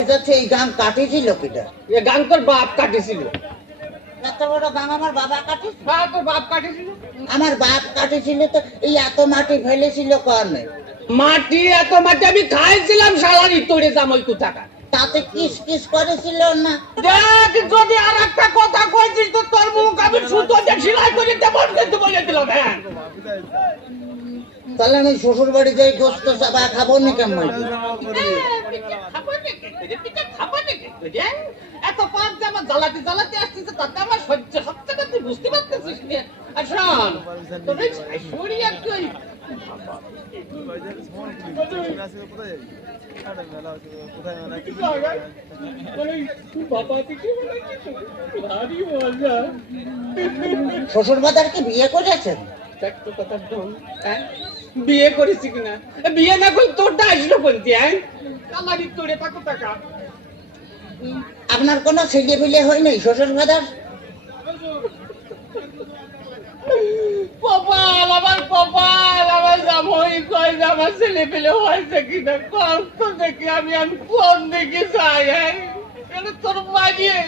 এই গান কাটিছিল কিটা? এ গান তোর বাপ কাটিছিল। এত বড় গান আমার বাবা কাটিছিল? হ্যাঁ, তোর বাপ কাটিছিল। আমার বাপ কাটিছিল তো এই এত মাটি ফেলেছিল কারণে? মাটি এত মাটি আমি খাইছিলাম শালারি তোরে জামাই কোথাকা। তাতে কিস কিস করেছিল না? দেখ যদি আর একটা কথা কইছিস তো তোর মুখ আমি সুতো দিয়ে সেলাই করে দেব কিন্তু বলে দিলাম। হ্যাঁ তাহলে আমি শ্বশুর বাড়ি যাই গোস্ত চাপা খাবো না কেমন? এত পাঁচ আমার জ্বালাতে জ্বালাতে আসতেছে তাতে আমার সহ্য হচ্ছে না, তুই বুঝতে পারতেছিস না। আর শোন তোর এই শাশুড়ি আর তুই শ্বশুর বাজারকে বিয়ে করেছেন? বিয়ে করেছি কিনা? বিয়ে না করলে তোরটা আসলো বলতি। হ্যাঁ আমারই তোরে থাকো টাকা। আপনার কোনো ছেলে পিলে হয় নাই শ্বশুর বাজার? কপাল আমার কপাল, আমার জামাই কয় যে আমার ছেলে পেলে হয়েছে কিনা কষ্ট দেখি আমি কোন দিকে যাই। হ্যাঁ এটা তোর মানিয়ে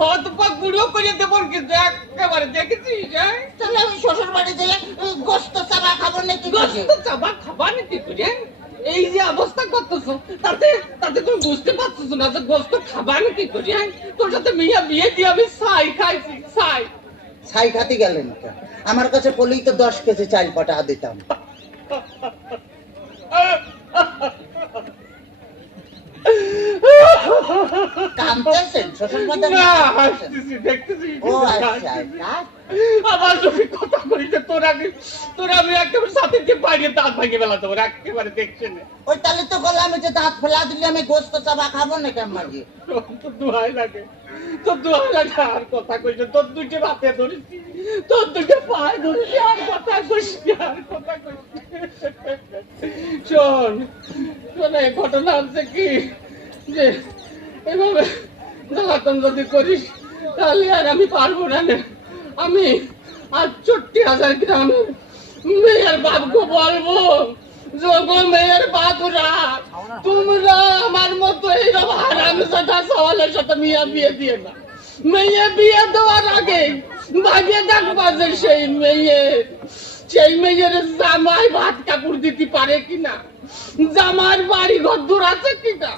হয়তো পা গুঁড়ো করে দেবো কিন্তু একেবারে দেখেছিস। হ্যাঁ তাহলে আমি শ্বশুর বাড়ি যাই গোস্ত চাপা খাবো না কি? গোস্ত চাপা খাবার কি করে? এই যে অবস্থা করতেছো তাতে তাতে তুমি বুঝতে পারছো না যে গোস্ত খাবার কি করে? তোর সাথে মিয়া বিয়ে দিয়ে আমি ছাই খাইছি ছাই। ছাই খাতে গেলেন কেন? আমার কাছে বলেই তো 10 কেজি চাল পাঠা দিতাম। কাঁদতেছেন শ্বশুর বাজার? না হাসতেছি দেখতেছি। ও আচ্ছা আচ্ছা। আমার যদি কথা করিস তোর আমি একেবারে সাথে দিয়ে বাইরে দাঁত ভাঙিয়ে বেলা দেবো একেবারে দেখছে না। ওই তাহলে তো বলে আমি যে দাঁত ফেলা দিলে আমি গোস্ত চাপা খাবো না কেমন? তোর দোহাই লাগে, তোর দোহাই লাগে। আর কথা কইছে তোর দুটো হাতে ধরেছি, তোর দুটো পায়ে ধরেছি, আর কথা কইস আর কথা কইস। শোন শোন এই ঘটনা হচ্ছে কি যে এভাবে জ্বালাতন যদি করিস তাহলে আর আমি পারবো না। আমি আর 40,000 গ্রামের মেয়ের বাপকে বলবো যোগো মেয়ের বাপুরা তোমরা আমার মতো এইরকম হারামজাদা সওয়ালের সাথে মিয়া বিয়ে দিয়ে না। মেয়ে বিয়ে দেওয়ার আগে ভাবিয়ে দেখবা যে সেই মেয়ের জামাই ভাত কাপড় দিতে পারে কিনা, জামার বাড়ি ঘর দূর আছে কিনা,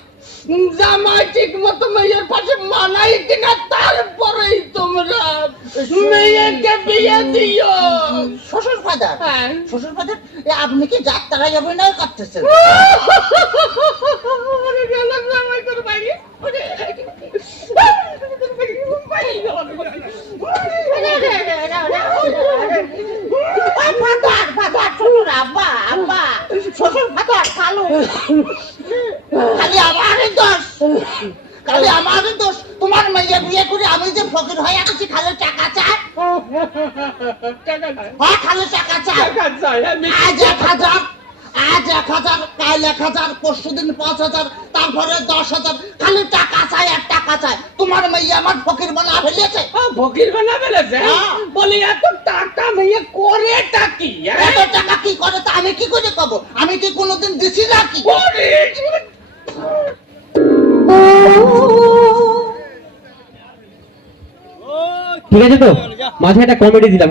জামাই ঠিক মতো মেয়ের পাশে মানাই কিনা, তারপরেই তোমরা মেয়েকে বিয়ে দিও। শ্বশুর ফাদার, হ্যাঁ শ্বশুর ফাদার আপনি কি যাত্রায় অভিনয় করতেছেন? খালি আমারই দোষ, খালি আমারই দোষ। তোমার মেয়ে বিয়ে করে আমি যে ফকির হয়ে গেছি খালি টাকা চাই, খালি টাকা চাই। আজ 1,000, আজ 1,000, কাল 1,000, পরশুদিন 5,000, তারপরে 10,000, খালি টাকা চাই আর টাকা চাই। তোমার মেয়ে আমার ফকির বানা ফেলেছে। ফকির বানা ফেলেছে? বলি এত টাকা মেয়ে করে টাকি? এত টাকা কি করে তা আমি কি করে পাবো? আমি কি কোনোদিন দিছি নাকি? ঠিক আছে তো মাঝে একটা কমেডি দিলাম।